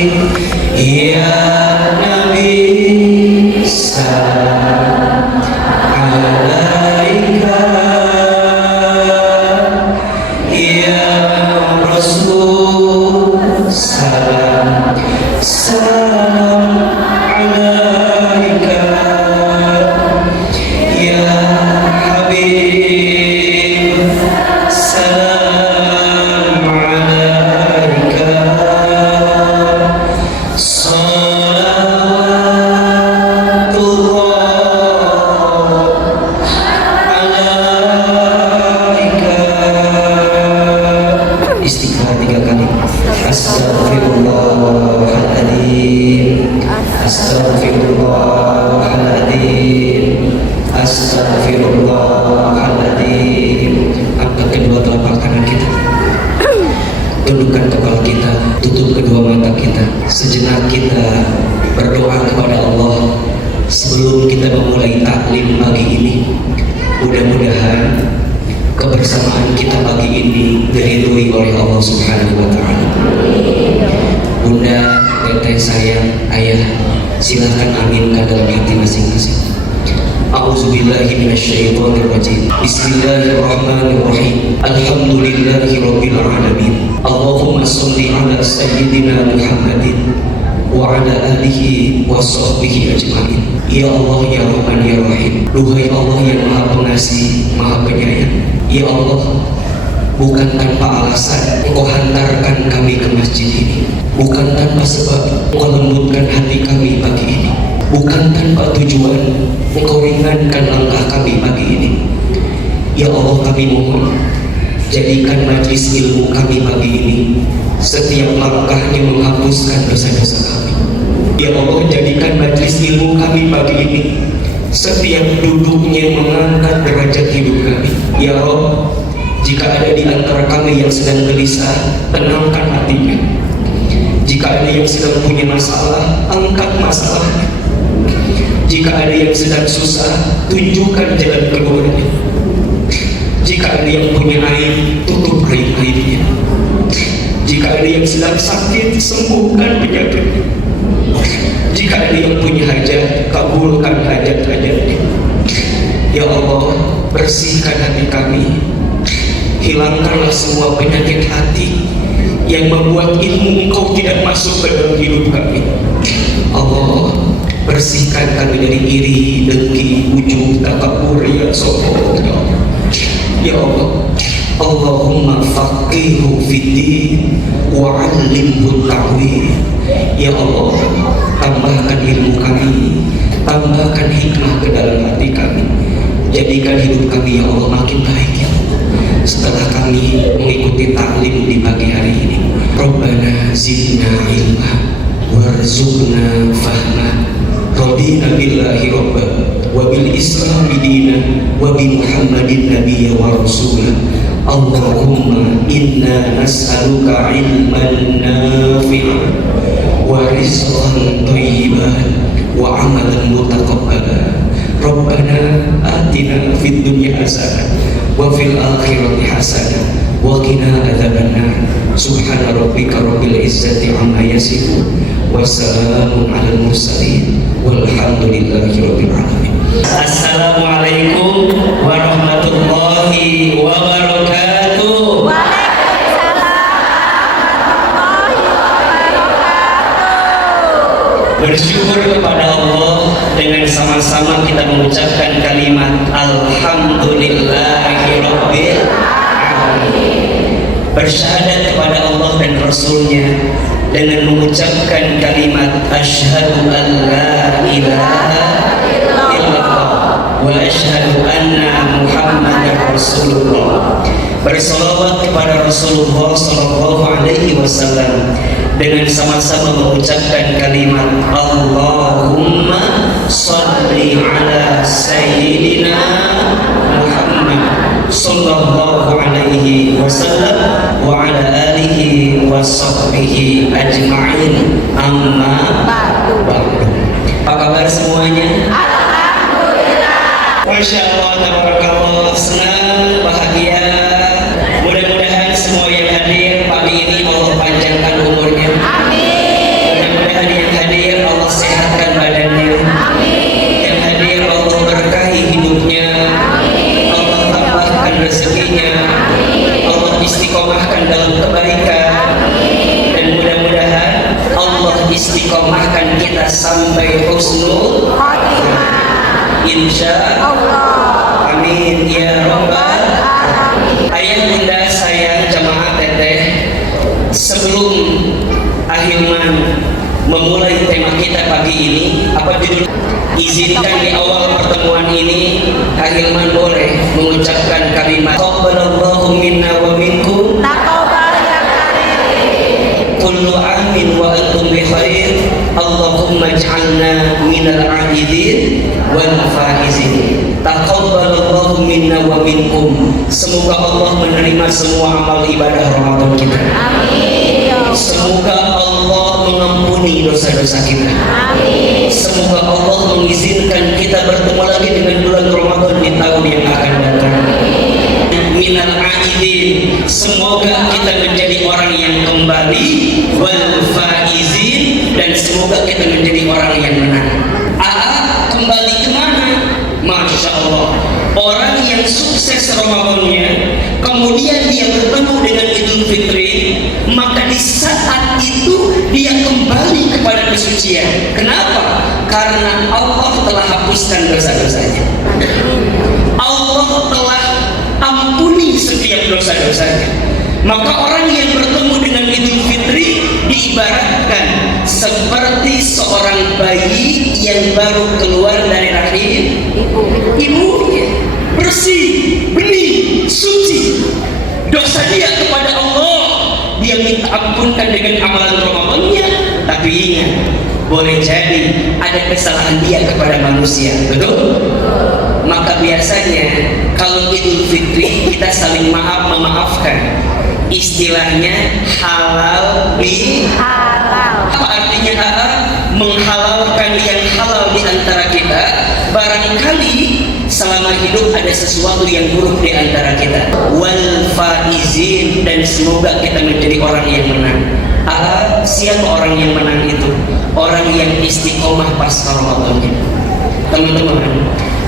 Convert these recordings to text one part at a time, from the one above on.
Ya Nabi salam alaika, ya Rasul salam salam alaika, ya Habib salam alaika, istighfar 3 kali. Astaghfirullahaladzim, astaghfirullahaladzim, astaghfirullahaladzim. Angkat kedua telapak kanan kita, tundukkan kepala kita, tutup kedua mata kita. Sejenak kita berdoa kepada Allah sebelum kita memulai taklim pagi ini. Mudah-mudahan kebersamaan kita pagi ini diridhoi oleh Allah Subhanahu wa Ta'ala. Bunda, teteh sayang, ayah, silakan aminkan dalam hati masing-masing. A'udzubillahi minasyaitonirrajim. Bismillahirrahmanirrahim. Alhamdulillahirabbil alamin. Allahumma shalli ala sayyidina Muhammadin wa ala alihi wa sahbihi ajma'in. Ya Allah, ya Rahman, ya Rahim. Duhai Allah yang Maha Pengasih, Maha Penyayang. Ya Allah, bukan tanpa alasan Engkau hantarkan kami ke masjid ini. Bukan tanpa sebab Engkau lembutkan hati kami pagi ini. Bukan tanpa tujuan Engkau ringankan langkah kami pagi ini. Ya Allah, kami mohon, jadikan majlis ilmu kami pagi ini setiap langkahnya menghapuskan dosa-dosa kami. Ya Allah, jadikan majlis ilmu kami pagi ini setiap duduknya mengangkat derajat hidup kami. Ya Rabb, jika ada di antara kami yang sedang gelisah, tenangkan hatinya. Jika ada yang sedang punya masalah, angkat masalahnya. Jika ada yang sedang susah, tunjukkan jalan keluarnya. Jika ada yang punya aib, tutup aib-aibnya. Jika ada yang sedang sakit, sembuhkan penyakitnya. Jika ada yang punya hajat, kabulkan hajat-hajatnya. Ya Allah, bersihkan hati kami. Hilangkanlah semua penyakit hati yang membuat ilmu Engkau tidak masuk ke dalam hidup kami. Allah, bersihkan kami dari iri, dengki, ujub, takabur, ya sombong. Ya Allah, Allahumma faqihhu fiddin wa 'allimhu ta'wil. Ya Allah, tambahkan ilmu kami, tambahkan hikmah ke dalam hati kami. Jadikan hidup kami, ya Allah, makin baik, ya Allah, setelah kami mengikuti taklim di pagi hari ini. Rabbana zidna ilma warzuqna fahma. Radina billahi rabba wa bil islami dina wa bi Muhammadin nabiyya wa rasulah. Allahumma inna nas'aluka ilman nafi'an wa rizqan thayyiban wa amalan mutaqabbalan. Rabbana atina fid dunya hasanah wa fil akhirati hasanah wa qina adzabannar. Subhana rabbika rabbil izzati amma yasifun wa salamun 'alal mursalin walhamdulillahi rabbil alamin. Assalamualaikum warahmatullahi wabarakatuh. Bersyukur kepada Allah dengan sama-sama kita mengucapkan kalimat Alhamdulillahirabbil alamin. Bersyahadat kepada Allah dan Rasulnya dengan mengucapkan kalimat asyhadu an la ilaha illallah wa asyhadu anna Muhammadar Rasulullah. Bersolawat kepada Rasulullah sallallahu alaihi wasallam dengan sama-sama mengucapkan kalimat Allahumma shalli ala sayyidina Muhammad sallallahu alaihi wasallam wa ala alihi wa sahbihi ajma'in, amma ba'du. Apa kabar semuanya? Alhamdulillah. Masya Allah, tabarakallah, senang, bahagia. Mudah-mudahan semua yang hadir pagi ini Allah panjangkan umurnya. Amin. istiqomahkan dalam kebaikan. Dan mudah-mudahan Allah istiqomahkan kita sampai husnul khatimah. Insya Allah. Amin ya rabbal alamin. Ayah bunda sayang jamaah teteh, sebelum Ahilman memulai tema kita pagi ini, apa judul? Izinkan di awal pertemuan ini Ahilman boleh mengucapkan kalimat Taqabbalallahu minna wa minkum taqabbal ya karim, kullu amin wa antum bi khair, Allahumma ij'alna minal 'aidin wal faizin. Taqabbalallahu minna wa minkum. Semoga Allah menerima semua amal ibadah Ramadan kita. Amin. Semoga Allah mengampuni dosa-dosa kita. Amin. Semoga Allah mengizinkan kita bertemu lagi dengan bulan Ramadan di tahun yang akan datang. Minal aidin. Semoga kita menjadi orang yang kembali, wal faizin, dan semoga kita menjadi orang yang menang. Kembali kemana? Masya Allah. Orang yang sukses Ramadannya, kemudian dia bertemu dengan Idul Fitri, maka di saat itu dia kembali kepada kesucian. Kenapa? Karena Allah telah hapuskan dosa-dosanya. Allah telah ampuni setiap dosa-dosanya. Maka orang yang bertemu dengan Idul Fitri diibaratkan seperti seorang bayi yang baru keluar dari rahim ibunya, bersih, bening, suci. Dosa dia kepada Allah dia minta ampunkan dengan amalan Ramadannya, tapi ingat, boleh jadi ada kesalahan dia kepada manusia, betul? Maka biasanya kalau Idul Fitri kita saling memaafkan. Istilahnya halal bi halal. Apa artinya halal? Menghalalkan yang halal di antara kita. Barangkali selama hidup ada sesuatu yang buruk di antara kita. Wal faizin, dan semoga kita menjadi orang yang menang. Siapa orang yang menang itu? Orang yang istiqomah pasca Ramadan. Teman-teman,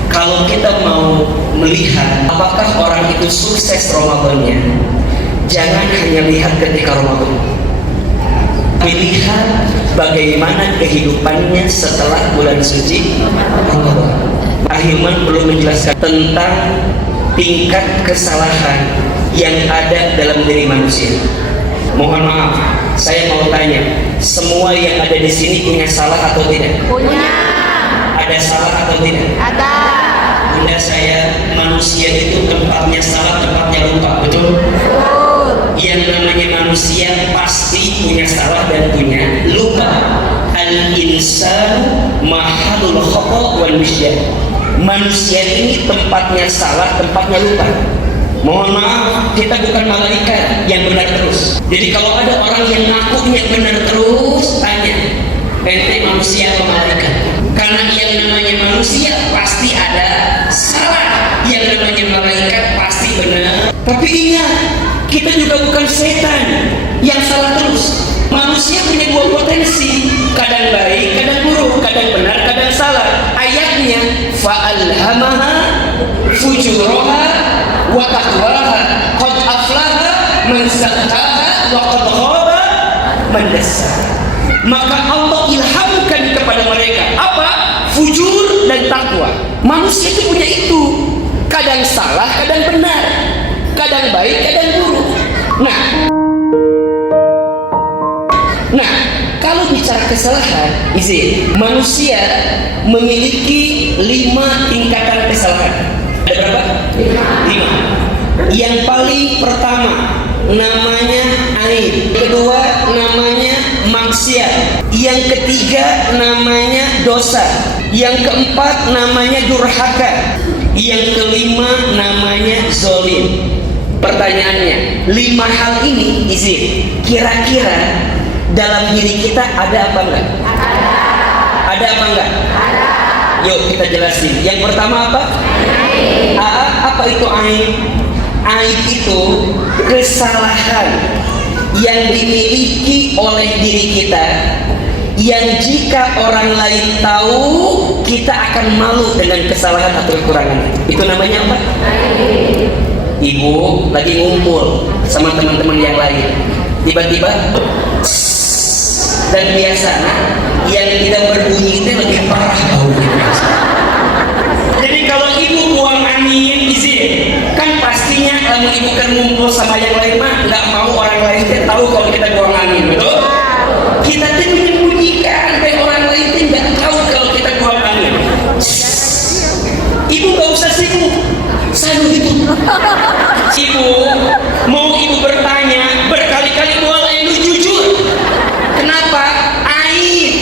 kalau kita mau melihat apakah orang itu sukses Ramadannya, jangan hanya lihat ketika Ramadan, lihat bagaimana kehidupannya setelah bulan suci Ramadan. Ahilman belum menjelaskan tentang tingkat kesalahan yang ada dalam diri manusia. Mohon maaf, saya mau tanya, semua yang ada di sini punya salah atau tidak? Punya. Ada salah atau tidak? Ada. Bunda saya, manusia itu tempatnya salah, tempatnya lupa, betul? Yang namanya manusia pasti punya salah dan punya lupa. Al-insan mahalul khata wal nisyan. Manusia ini tempatnya salah, tempatnya lupa. Mohon maaf, kita bukan malaikat yang benar terus. Jadi kalau ada orang yang ngakunya benar terus, tanya, ente manusia atau malaikat? Karena yang namanya manusia pasti ada salah, yang namanya malaikat pasti benar. Tapi ingat, kita juga bukan setan yang salah terus. Manusia punya dua potensi, kadang baik, kadang buruk, kadang benar, kadang salah. Ayatnya fa'alhamaha fujuraha wa taqwaha qad aflaha man zakkaha wa qad khaba man dassaha. Maka Allah ilhamkan kepada mereka apa? Fujur dan takwa. Manusia itu punya itu, kadang salah, kadang benar, kadang baik, kadang buruk. Nah, kalau bicara kesalahan, manusia memiliki 5 tingkatan kesalahan. Ada berapa? 5. Yang paling pertama namanya aib, kedua namanya maksiat, yang ketiga namanya dosa, yang keempat namanya durhaka, yang kelima namanya zolim. Pertanyaannya, 5 hal ini kira-kira dalam diri kita ada apa enggak? Ada apa enggak? Yuk kita jelasin. Yang pertama apa? Apa itu aib? Aib itu kesalahan yang dimiliki oleh diri kita, yang jika orang lain tahu kita akan malu dengan kesalahan atau kekurangan. Itu namanya apa? Ibu lagi ngumpul sama sama teman-teman yang lain. Tiba-tiba dan biasanya yang tidak berbunyi itu lebih parah baunya. Jadi kalau ibu buang angin izin, kan pastinya kalau ibu kan ngumpul sama yang lain mah nggak mau orang lain teh tahu kalau kita buang angin, betul? Kita tuh menyembunyikan, kayak orang lain tuh nggak tahu kalau kita buang angin. Ibu nggak usah sibuk, selalu itu. Ibu mau ibu bertanya berkali-kali buang angin lu jujur. Kenapa?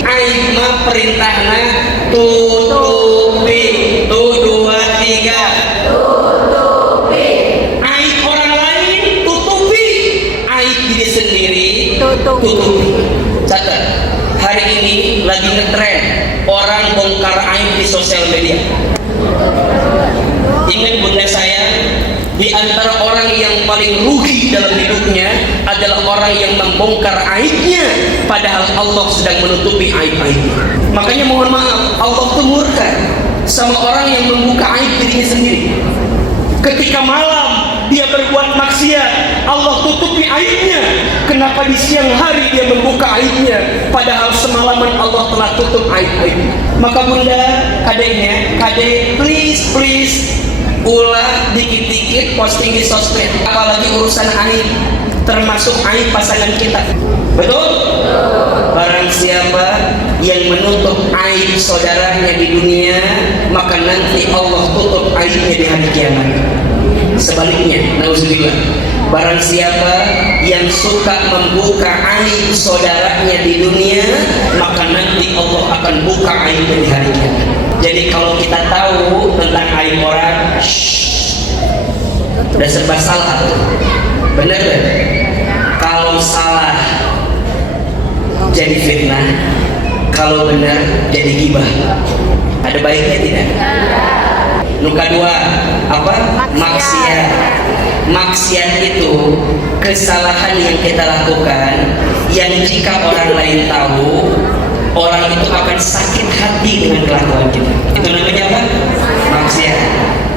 Air mah perintahnya tutupi, tuh 2, 3. Tutupi. Air orang lain tutupi, air diri sendiri tutupi. Catat, hari ini lagi ngetren orang bongkar aib di sosial media. Ingat bunda saya, di antara orang yang paling rugi dalam hidupnya adalah orang yang membongkar aibnya padahal Allah sedang menutupi aib-aibnya. Makanya mohon maaf, Allah tuh murka sama orang yang membuka aib dirinya sendiri. Ketika malam dia berbuat maksiat, Allah tutupi aibnya. Kenapa di siang hari dia membuka aibnya padahal semalaman Allah telah tutup aib-aibnya? Maka bunda, kadeknya, kadek, please ulah dikit-dikit posting di sosmed, apalagi urusan aib, termasuk aib pasangan kita. Betul? Barang siapa yang menutup aib saudaranya di dunia, maka nanti Allah tutup aibnya di hari kiamat. Sebaliknya, nauzubillah, barang siapa yang suka membuka aib saudaranya di dunia, maka nanti Allah akan buka aibnya di hari kiamat. Jadi kalau kita tahu tentang aib orang, udah serba salah tuh. Bener kan? Kalau salah jadi fitnah, kalau benar jadi gibah. Ada baiknya tidak? Nuka dua, apa? Maksiat. Maksiat itu kesalahan yang kita lakukan yang jika orang lain tahu, orang itu akan sakit hati dengan kelakuan kita. Itu namanya apa? Maksiat.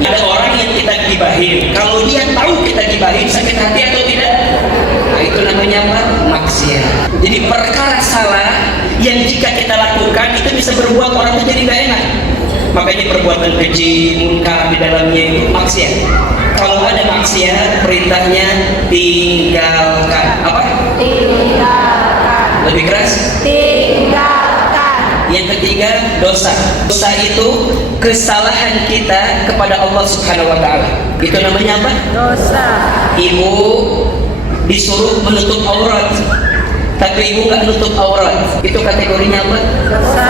Ada orang yang kita gibahin, kalau dia tahu kita gibahin, sakit hati atau tidak? Nah, itu namanya apa? Maksiat. Jadi perkara salah yang jika kita lakukan itu bisa berbuat orang itu jadi gak enak. Makanya perbuatan keji, munkar di dalamnya itu maksiat. Kalau ada maksiat, perintahnya tinggalkan. Apa? Tinggalkan. Lebih keras? Tinggalkan. Yang ketiga, dosa. Dosa itu kesalahan kita kepada Allah Subhanahu wa taala. Itu namanya apa? Dosa. Ibu disuruh menutup aurat, tapi ibu nggak nutup aurat. Itu kategorinya apa? Dosa.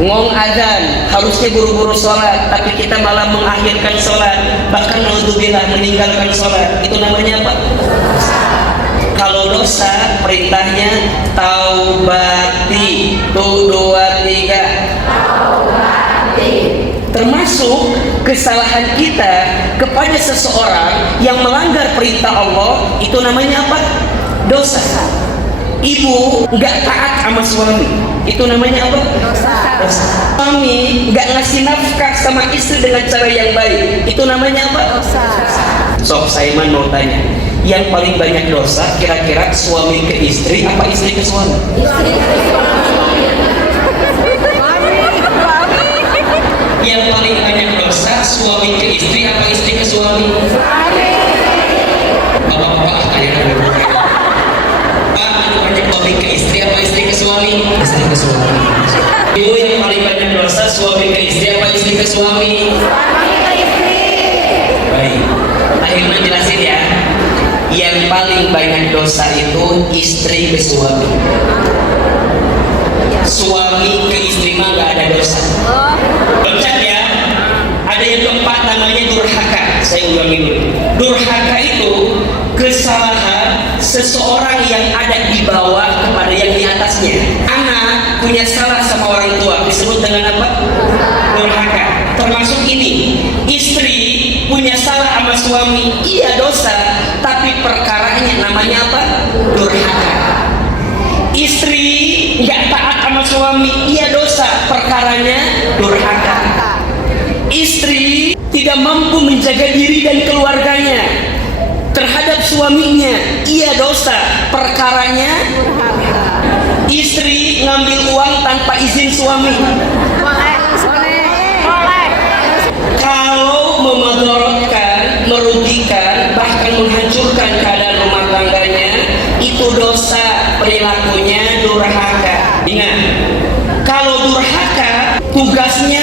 Ngong azan, harusnya buru-buru sholat, tapi kita malah mengakhirkan sholat, bahkan naudzubillah meninggalkan sholat. Itu namanya apa? Kalau dosa, perintahnya taubati. Tuh 2, 3. Taubati. Termasuk kesalahan kita kepada seseorang yang melanggar perintah Allah, itu namanya apa? Dosa. Ibu nggak taat sama suami, itu namanya apa? Dosa. Suami nggak ngasih nafkah sama istri dengan cara yang baik, itu namanya apa? Dosa. Sok Saiman mau tanya, yang paling banyak dosa kira-kira suami ke istri apa istri ke suami? Istri ke suami. Yang paling banyak dosa suami ke istri apa istri ke suami? Suami. Bapak-bapak kalian ada berapa? Banyak suami ke istri apa istri ke suami? Istri ke suami. Ibu yang paling banyak dosa suami ke istri apa istri ke suami? Suami ke istri. Baik, akhirnya jelasin ya. Yang paling banyak dosa itu istri ke suami. Suami ke istri mah nggak ada dosa. Loncat ya. Ada yang keempat namanya durhaka. Saya ulangi dulu. Durhaka itu kesalahan seseorang yang ada di bawah kepada yang di atasnya. Anak punya salah sama orang tua, disebut dengan apa? Durhaka. Termasuk ini, istri punya salah sama suami, iya dosa, tapi perkaranya namanya apa? Durhaka. Istri nggak taat sama suami, iya dosa, perkaranya durhaka. Istri tidak mampu menjaga diri dan keluarganya terhadap suaminya, ia dosa. Perkaranya istri ngambil uang tanpa izin suami. Kalau memudaratkan, merugikan, bahkan menghancurkan keadaan rumah tangganya, itu dosa, perilakunya durhaka. Ingat, kalau durhaka tugasnya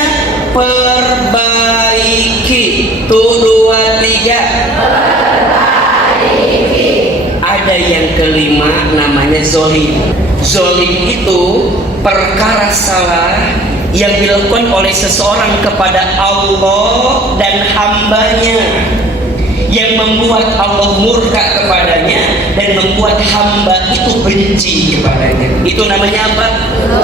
perbaiki. Tuh 2, 3. Ada yang kelima namanya zolim. Zolim itu perkara salah yang dilakukan oleh seseorang kepada Allah dan hambanya, yang membuat Allah murka kepadanya dan membuat hamba itu benci kepadanya. Itu namanya apa?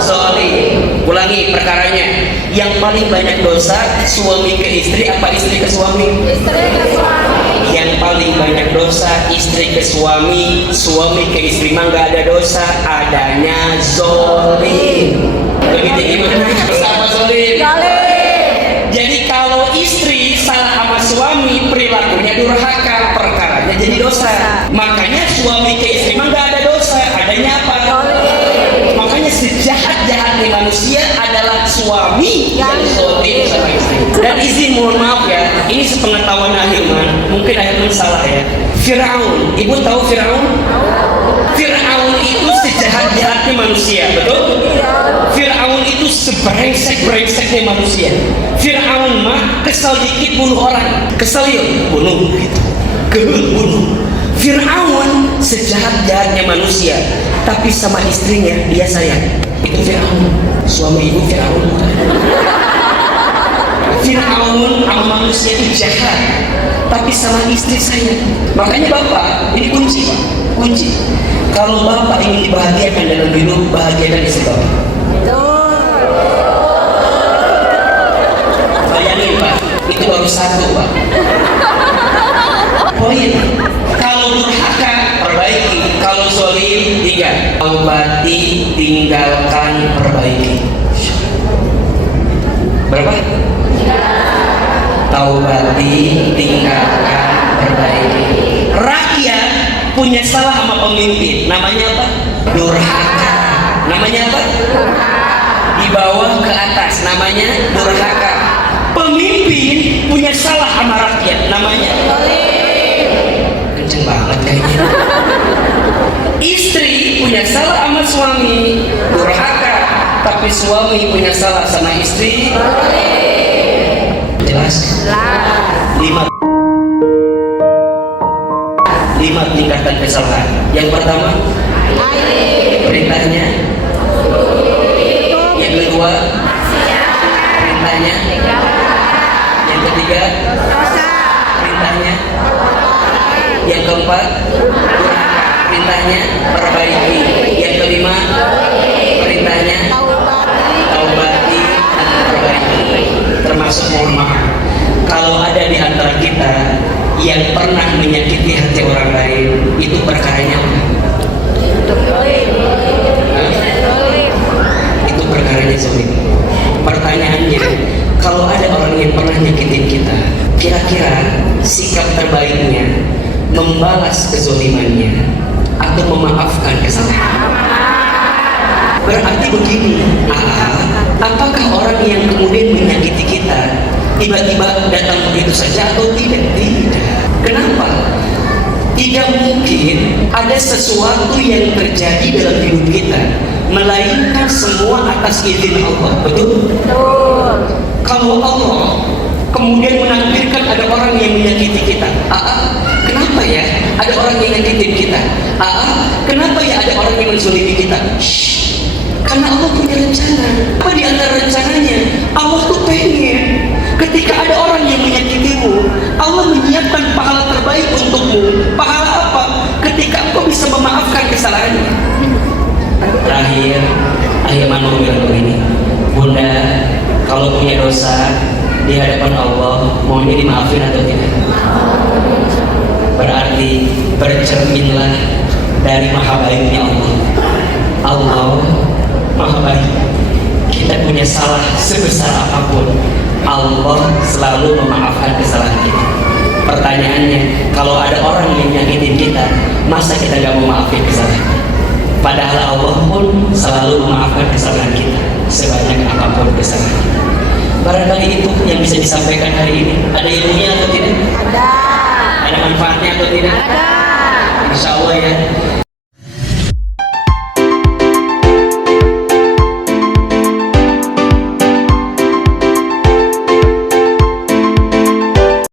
Zolim. Ulangi perkaranya. Yang paling banyak dosa suami ke istri apa istri ke suami? Istri ke suami. Yang paling banyak dosa istri ke suami, suami ke istri mah nggak ada dosa, adanya zolim. Begitu gimana? Sama zolim. Jadi kalau istri salah sama suami, perilakunya durhaka, perkaranya jadi dosa. Makanya suami ke istri mah nggak ada dosa, adanya apa? Makanya sejahat-jahatnya manusia adalah suami yang zolim sama istri. Dan izin mohon maaf ya, ini sepengetahuan Ahilman, mungkin Ahilman salah ya. Firaun, ibu tahu Firaun? Firaun itu sejahat-jahatnya manusia, betul? Firaun itu sebrengsek-brengseknya manusia. Firaun mah kesal dikit bunuh orang, kesal yuk bunuh gitu, bunuh. Firaun sejahat-jahatnya manusia, tapi sama istrinya dia sayang. Itu Firaun. Suami ibu Firaun. Firaun sama manusia itu jahat, tapi sama istri sayang. Makanya bapak, ini kunci pak, kunci. Kalau bapak ingin dibahagiakan dalam hidup, bahagiakan istri bapak. Bayangin pak, itu baru satu pak. Poin. Kalau durhaka, perbaiki. Kalau zolim, 3. Taubati, tinggalkan, perbaiki. Berapa? Taubati, tinggalkan, perbaiki. Rakyat punya salah sama pemimpin. Namanya apa? Durhaka. Namanya apa? Di bawah ke atas. Namanya durhaka. Pemimpin punya salah sama rakyat. Namanya kenceng banget kayaknya. Istri punya salah sama suami, durhaka. Tapi suami punya salah sama istri, jelas? 5 tingkatan kesalahan. Yang pertama, perintahnya. Yang kedua, perintahnya. Yang ketiga, perintahnya. Yang keempat, perintahnya perbaiki. Yang kelima, perintahnya taubati dan perbaiki. Termasuk mohon maaf, kalau ada di antara kita yang pernah menyakiti hati orang lain, itu perkaranya apa? Itu perkaranya zolim. Pertanyaannya, kalau ada orang yang pernah nyakitin kita, kira-kira sikap terbaiknya membalas kezolimannya atau memaafkan kesalahan? Berarti begini, apakah orang yang kemudian menyakiti kita tiba-tiba datang begitu saja atau tidak? Tidak. Kenapa? Tidak mungkin ada sesuatu yang terjadi dalam hidup kita melainkan semua atas izin Allah. Betul? Betul. Kalau Allah kemudian menakdirkan ada orang yang menyakiti kita, kenapa ya ada orang yang nyakitin kita? Kenapa ya ada orang yang menzalimi kita? Karena Allah punya rencana. Apa di antara rencananya? Allah tuh pengen ketika ada orang yang menyakitimu, Allah menyiapkan pahala terbaik untukmu. Pahala apa? Ketika engkau bisa memaafkan kesalahannya. Terakhir, Ahilman mau bilang begini, Bunda, kalau punya dosa di hadapan Allah, maunya dimaafin atau tidak? Berarti bercerminlah dari maha baiknya Allah. Allah maha baik. Kita punya salah sebesar apapun, Allah selalu memaafkan kesalahan kita. Pertanyaannya, kalau ada orang yang nyakitin kita, masa kita gak mau maafin kesalahan? Padahal Allah pun selalu memaafkan kesalahan kita, sebanyak apapun kesalahan kita. Barangkali itu yang bisa disampaikan hari ini. Ada ilmunya atau tidak? Ada. Ada manfaatnya atau tidak? Ada. Insya Allah ya.